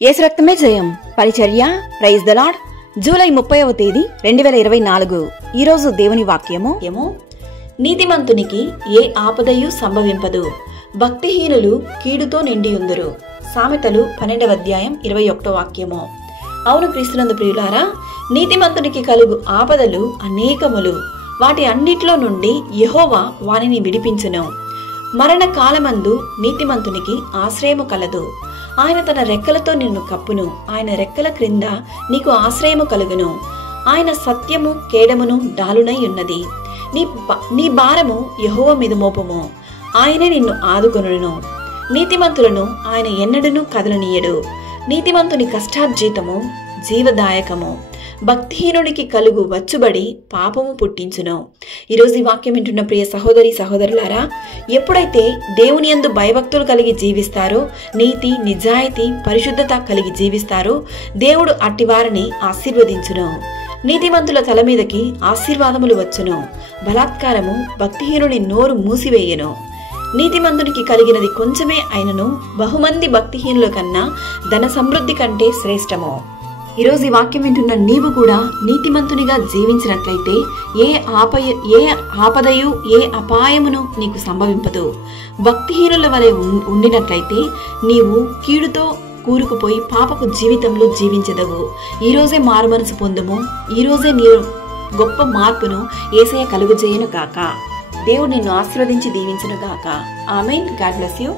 యేసు రక్తమే జయం పరిచర్య ప్రైజ్ ద లార్డ్. జూలై 30వ తేదీ 2024. ఈరోజు దేవుని వాక్యము, నీతిమంతునికి ఏ ఆపదయు సంభవింపదు, భక్తిహీనులు కీడుతో నిండియుందురు. సామెతలు 12వ అధ్యాయం 21వ వాక్యము. అవును క్రీస్తునందు ప్రియులారా, నీతిమంతునికి కలుగు ఆపదలు అనేకములు. వాటి అన్నిట్లో నుండి యెహోవా వానిని విడిపించును. మరణ కాలమందు నీతిమంతునికి ఆశ్రయము కలదు. ఆయన తన రెక్కలతో నిన్ను కప్పును. ఆయన రెక్కల క్రింద నీకు ఆశ్రయము కలుగును. ఆయన సత్యము కేడమును డాలునై ఉన్నది. నీ భారము యెహోవా మీద మోపము. ఆయనే నిన్ను ఆదుకొనును. నీతిమంతులను ఆయన ఎన్నడూను కదలనీయడు. నీతిమంతుని కష్టార్జితము జీవదాయకము. భక్తిహీనుడికి కలుగు వచ్చుబడి పాపము పుట్టించును. ఈరోజు ఈ వాక్యం వింటున్న ప్రియ సహోదరి సహోదరులారా, ఎప్పుడైతే దేవుని యందు భయభక్తులు కలిగి జీవిస్తారో, నీతి నిజాయితీ పరిశుద్ధత కలిగి జీవిస్తారో, దేవుడు అట్టివారిని ఆశీర్వదించును. నీతిమంతుల తల మీదకి ఆశీర్వాదములు వచ్చును. బలాత్కారము భక్తిహీనుని నోరు మూసివేయను. నీతిమంతునికి కలిగినది కొంచెమే అయినను బహుమంది భక్తిహీనుల కన్నా ధన సమృద్ధి కంటే శ్రేష్టము. ఈరోజు ఈ వాక్యం వింటున్న నీవు కూడా నీతిమంతునిగా జీవించినట్లయితే ఏ ఆపదయు ఏ అపాయమును నీకు సంభవింపదు. భక్తిహీనుల వలె ఉండినట్లయితే నీవు కీడుతో కూరుకుపోయి పాపపు జీవితంలో జీవించదవు. ఈరోజే మారు మనసు పొందుము. ఈరోజే నీ గొప్ప మార్పును యేసయ్య కలుగజేయును గాక. దేవుడు నిన్ను ఆశీర్వదించి దీవించును గాక. ఆమేన్. God bless you.